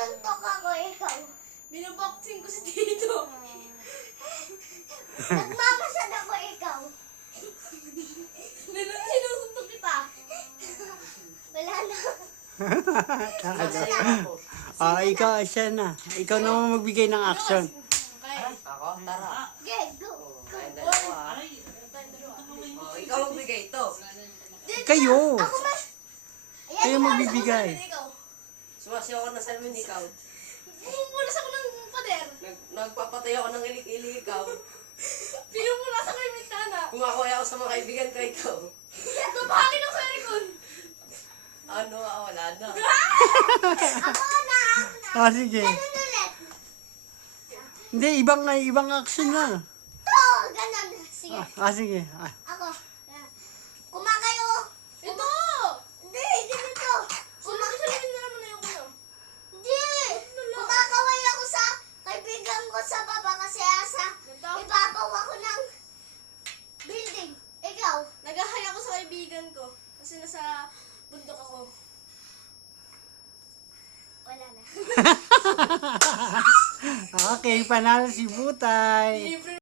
Sinuntok ako, ikaw. Binaboxing ko si Tito. Nagmamasad ako, ikaw. Sinusuntok kita. Wala na. Ikaw, siya na. Ikaw naman magbigay ng action. Okay. Ako? Tara. Okay, go. Tayong dalawa. Ikaw magbigay ito. Kayo. Ako mas... Kayo magbibigay. Ikaw. Sumasyaw ka na sa amin, ikaw. Pumupunas ako ng pader. Nagpapatay ako ng ilik-ilik, ikaw. Pinupunas ako yung bintana. Kumakuha ako sa mga kaibigan ko, ikaw. Tumahakin ako sa aircon. Ano, wala na. Ako na. Sige. Ganun ulit. Hindi, ibang action na. To, ganun. Sige. Sige. Ako. Kumakayo. Ito! Hindi, ganito. Salamin na naman na yung kuno. Hindi. Kumakaway ako sa kaibigan ko sa baba kasi asa. Ibabaw ako ng building. Ikaw. Nagahay ako sa kaibigan ko. Kasi nasa bundok ako. Wala na. Okay, panalo si Butay. Libre